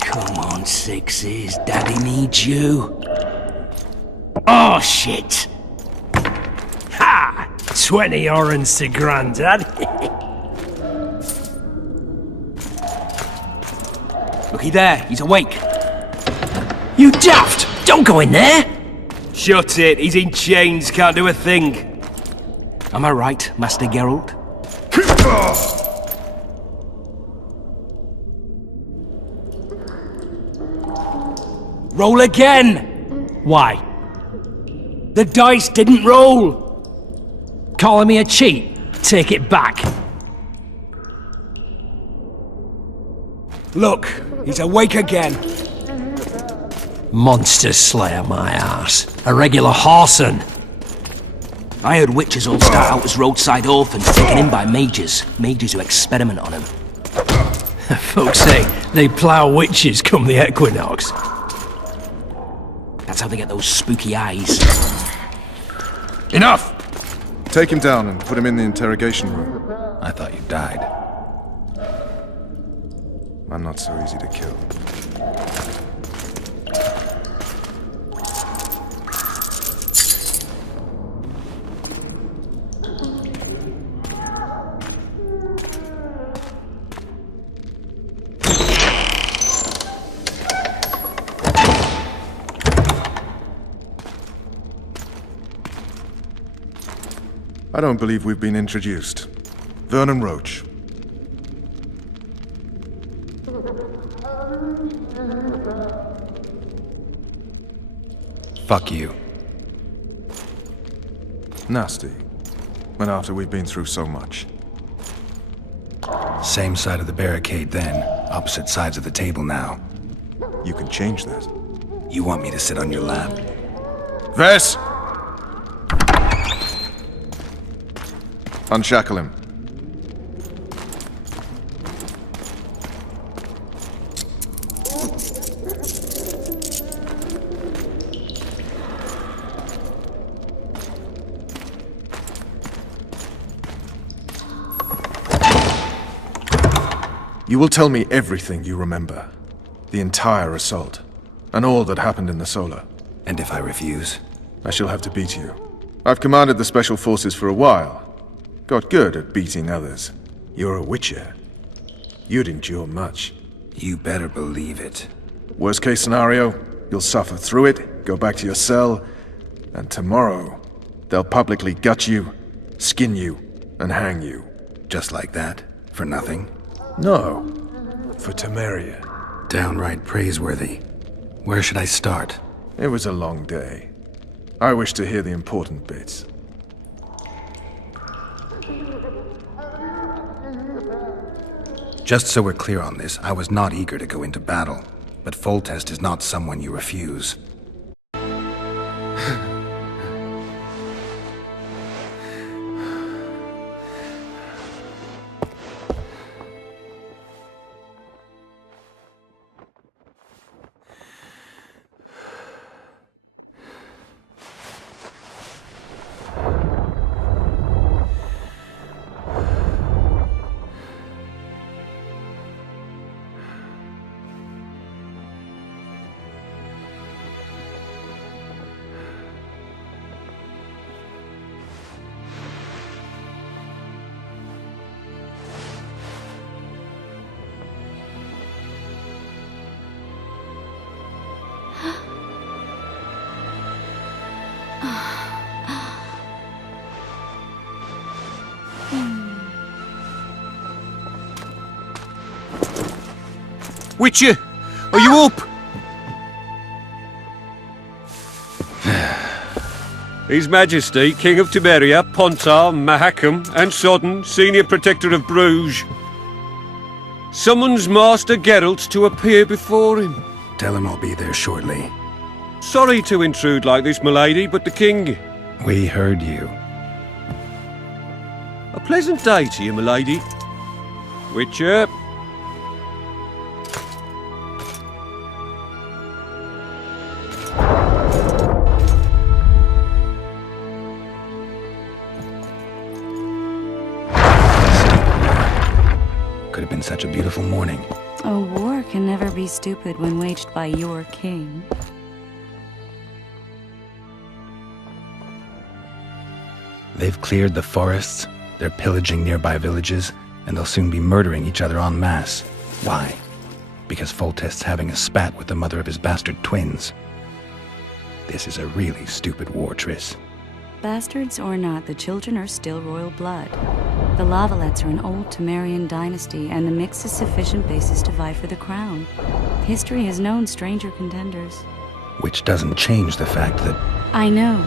Come on, Sixes. Daddy needs you. Oh, shit! Ha! 20 orange to Grandad. Looky there, he's awake. You daft! Don't go in there! Shut it, he's in chains, can't do a thing. Am I right, Master Geralt? Roll again! Why? The dice didn't roll! Calling me a cheat? Take it back. Look, he's awake again. Monster Slayer, my ass. A regular horson. I heard witches all start out as roadside orphans taken in by mages. Mages who experiment on them. Folks say they plough witches come the equinox. That's how they get those spooky eyes. Enough! Take him down and put him in the interrogation room. I thought you died. I'm not so easy to kill. I don't believe we've been introduced. Vernon Roach. Fuck you. Nasty. When after we've been through so much. Same side of the barricade then, opposite sides of the table now. You can change that. You want me to sit on your lap? Vess! Unshackle him. You will tell me everything you remember. The entire assault. And all that happened in the Solar. And if I refuse? I shall have to beat you. I've commanded the Special Forces for a while. Got good at beating others. You're a Witcher. You'd endure much. You better believe it. Worst case scenario, you'll suffer through it, go back to your cell, and tomorrow, they'll publicly gut you, skin you, and hang you. Just like that? For nothing? No. For Temeria. Downright praiseworthy. Where should I start? It was a long day. I wish to hear the important bits. Just so we're clear on this, I was not eager to go into battle, but Foltest is not someone you refuse. Witcher, are you up? His Majesty, King of Temeria, Pontar, Mahakam, and Sodden, Senior Protector of Bruges. summons Master Geralt to appear before him. Tell him I'll be there shortly. Sorry to intrude like this, milady, but the king... We heard you. A pleasant day to you, milady. Witcher. Could have been such a beautiful morning. A war can never be stupid when waged by your king. They've cleared the forests, they're pillaging nearby villages, and they'll soon be murdering each other en masse. Why? Because Foltest's having a spat with the mother of his bastard twins. This is a really stupid war, Triss. Bastards or not, the children are still royal blood. The Lavalettes are an old Temerian dynasty, and the mix is sufficient basis to vie for the crown. History has known stranger contenders. Which doesn't change the fact that... I know.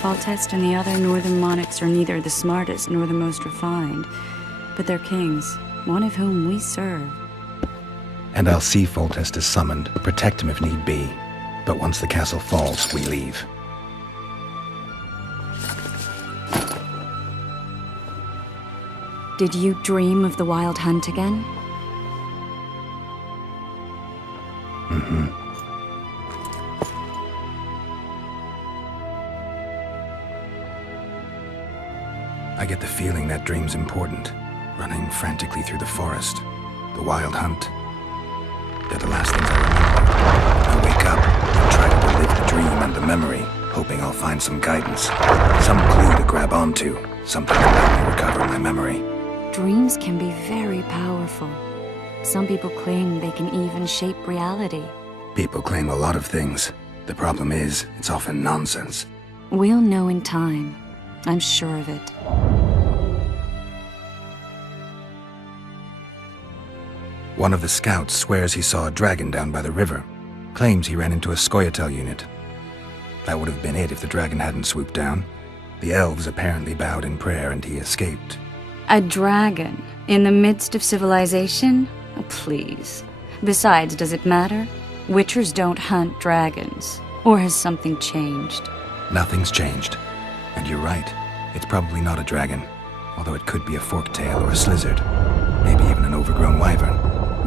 Foltest and the other northern monarchs are neither the smartest nor the most refined, but they're kings, one of whom we serve. And I'll see Foltest is summoned, protect him if need be. But once the castle falls, we leave. Did you dream of the Wild Hunt again? Mm-hmm. I get the feeling that dream's important. Running frantically through the forest. The Wild Hunt. They're the last things I remember. I wake up and try to relive the dream and the memory, hoping I'll find some guidance. Some clue to grab onto. Something to help me recover my memory. Dreams can be very powerful. Some people claim they can even shape reality. People claim a lot of things. The problem is, it's often nonsense. We'll know in time. I'm sure of it. One of the scouts swears he saw a dragon down by the river. Claims he ran into a Scoia'tael unit. That would have been it if the dragon hadn't swooped down. The elves apparently bowed in prayer and he escaped. A dragon? In the midst of civilization? Oh, please. Besides, does it matter? Witchers don't hunt dragons. Or has something changed? Nothing's changed. And you're right. It's probably not a dragon. Although it could be a forktail or a slizzard. Maybe even an overgrown wyvern.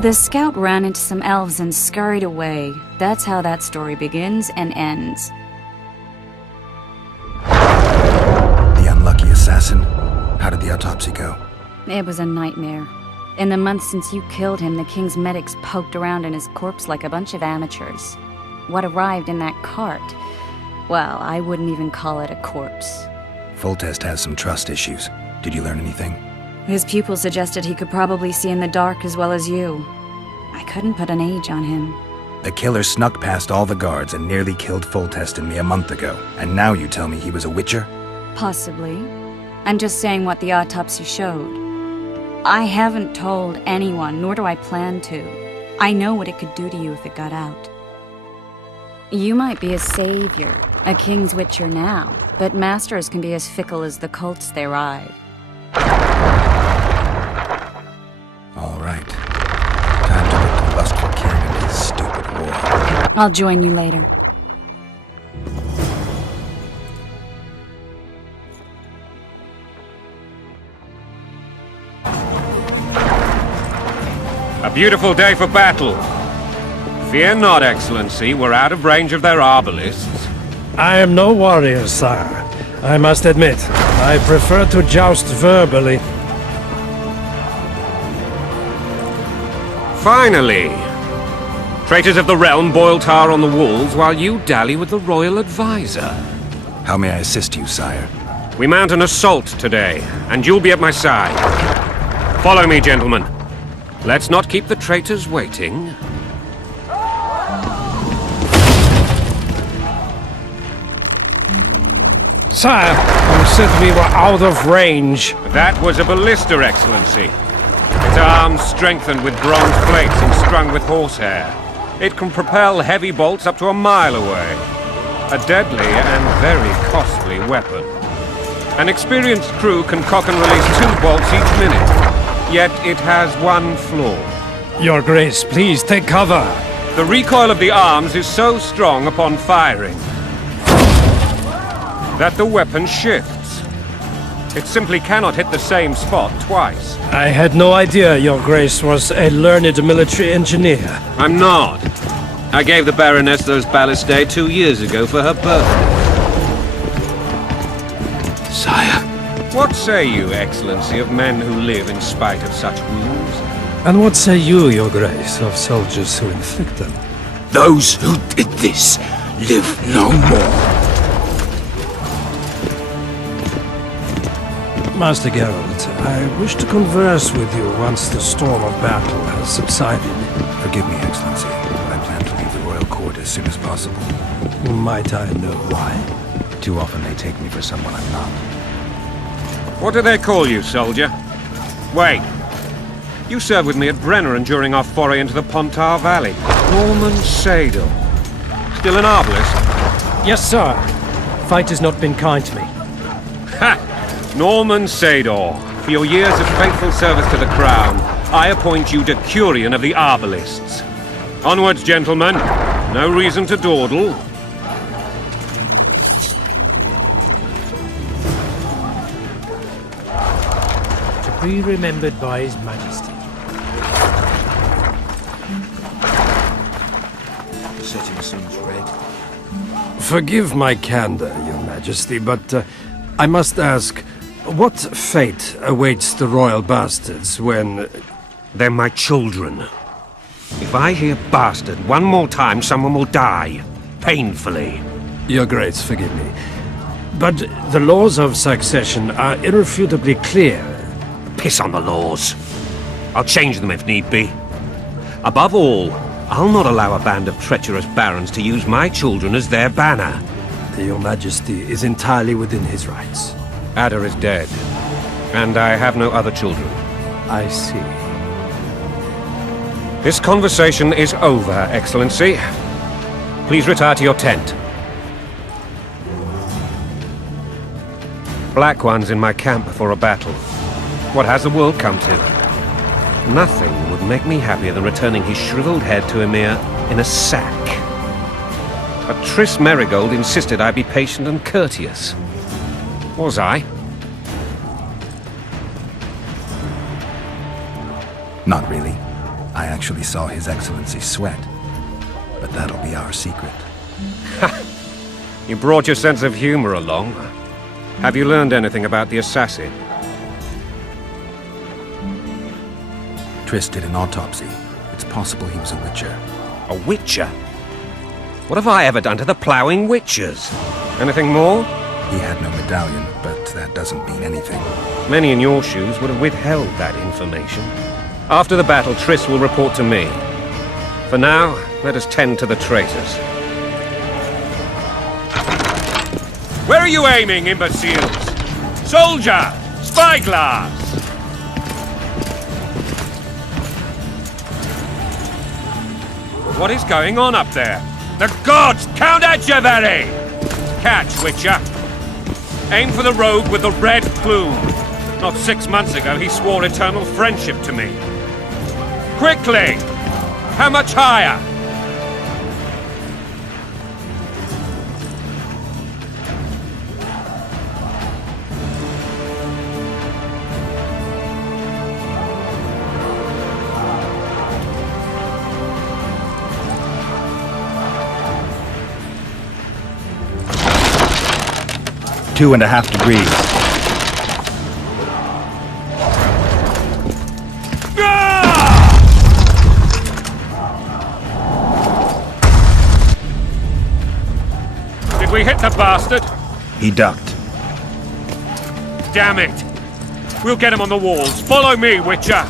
The scout ran into some elves and scurried away. That's how that story begins and ends. The unlucky assassin? How did the autopsy go? It was a nightmare. In the months since you killed him, the king's medics poked around in his corpse like a bunch of amateurs. What arrived in that cart? Well, I wouldn't even call it a corpse. Foltest has some trust issues. Did you learn anything? His pupil suggested he could probably see in the dark as well as you. I couldn't put an age on him. The killer snuck past all the guards and nearly killed Foltest and me a month ago. And now you tell me he was a witcher? Possibly. I'm just saying what the autopsy showed. I haven't told anyone, nor do I plan to. I know what it could do to you if it got out. You might be a savior, a king's witcher now, but masters can be as fickle as the colts they ride. All right. Time to look the lustful king and his stupid war. I'll join you later. A beautiful day for battle. Fear not, Excellency, we're out of range of their arbalists. I am no warrior, sire. I must admit, I prefer to joust verbally. Finally! Traitors of the realm boil tar on the walls while you dally with the royal advisor. How may I assist you, sire? We mount an assault today, and you'll be at my side. Follow me, gentlemen. Let's not keep the traitors waiting. Sire, you said we were out of range. That was a ballista, Excellency. Its arms strengthened with bronze plates and strung with horsehair. It can propel heavy bolts up to a mile away. A deadly and very costly weapon. An experienced crew can cock and release 2 bolts each minute. Yet it has one flaw. Your Grace, please take cover. The recoil of the arms is so strong upon firing that the weapon shifts. It simply cannot hit the same spot twice. I had no idea Your Grace was a learned military engineer. I'm not. I gave the Baroness those ballistae 2 years ago for her birthday. Sire. What say you, Excellency, of men who live in spite of such wounds? And what say you, Your Grace, of soldiers who inflict them? Those who did this live no more. Master Geralt, I wish to converse with you once the storm of battle has subsided. Forgive me, Excellency, but I plan to leave the royal court as soon as possible. Might I know why? Too often they take me for someone I'm not. What do they call you, soldier? Wait. You served with me at Brenneran during our foray into the Pontar Valley. Norman Sadel. Still an arbalist? Yes, sir. Fight has not been kind to me. Ha! Norman Sador, for your years of faithful service to the Crown, I appoint you Decurion of the Arbalists. Onwards, gentlemen. No reason to dawdle. To be remembered by His Majesty. Setting seems red. Forgive my candor, Your Majesty, but I must ask, what fate awaits the royal bastards when... They're my children. If I hear bastard one more time, someone will die. Painfully. Your Grace, forgive me. But the laws of succession are irrefutably clear. Piss on the laws. I'll change them if need be. Above all, I'll not allow a band of treacherous barons to use my children as their banner. Your Majesty is entirely within his rights. Ada is dead, and I have no other children. I see. This conversation is over, Excellency. Please retire to your tent. Black One's in my camp before a battle. What has the world come to? Nothing would make me happier than returning his shriveled head to Emir in a sack. But Triss Merigold insisted I be patient and courteous. Was I? Not really. I actually saw His Excellency sweat. But that'll be our secret. You brought your sense of humor along. Have you learned anything about the assassin? Triss did an autopsy. It's possible he was a witcher. A witcher? What have I ever done to the ploughing witchers? Anything more? He had no medallion, but that doesn't mean anything. Many in your shoes would have withheld that information. After the battle, Triss will report to me. For now, let us tend to the traitors. Where are you aiming, imbeciles? Soldier! Spyglass! What is going on up there? The gods! Count Etcheverry! Catch, Witcher. Aim for the rogue with the red plume. Not 6 months ago, he swore eternal friendship to me. Quickly! How much higher? Two and a half degrees. Did we hit the bastard? He ducked. Damn it! We'll get him on the walls. Follow me, Witcher!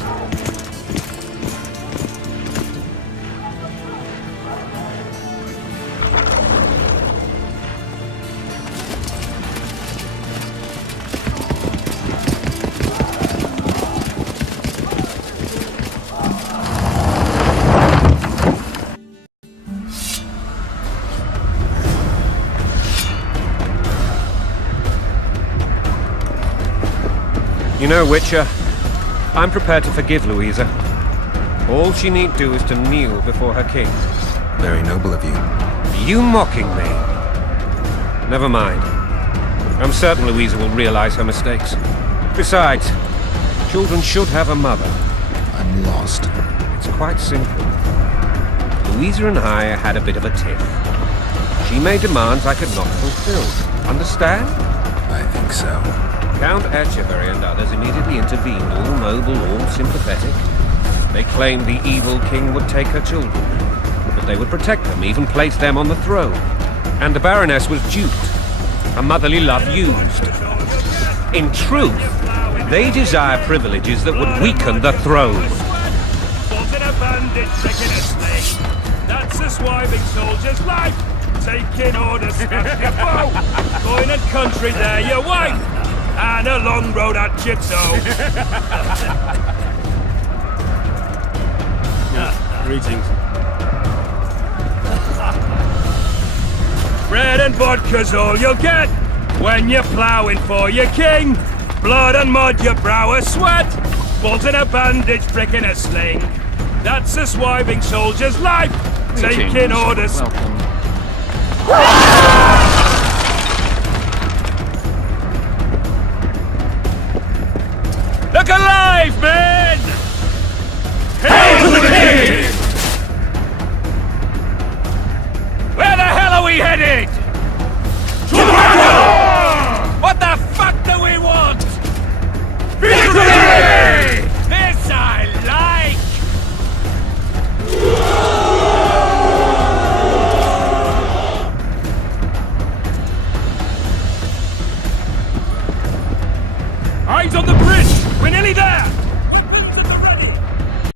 You know, Witcher, I'm prepared to forgive Louisa. All she need do is to kneel before her king. Very noble of you. Are you mocking me? Never mind. I'm certain Louisa will realize her mistakes. Besides, children should have a mother. I'm lost. It's quite simple. Louisa and I had a bit of a tiff. She made demands I could not fulfill. Understand? I think so. Count Etcheverry and others immediately intervened, all noble, all sympathetic. They claimed the evil king would take her children, but they would protect them, even place them on the throne. And the Baroness was duped, her motherly love used. In truth, they desire privileges that would weaken the throne. Bolted a bandit, taking a snake. That's a swiving soldier's life. Taking orders, snatch your bow. Going and country there, your wife. And a long road at your toe. Greetings. Bread and vodka's all you'll get when you're ploughing for your king. Blood and mud, your brow a sweat. Bolt in a bandage, prick in a sling. That's a swiving soldier's life. Taking orders. Look alive, men!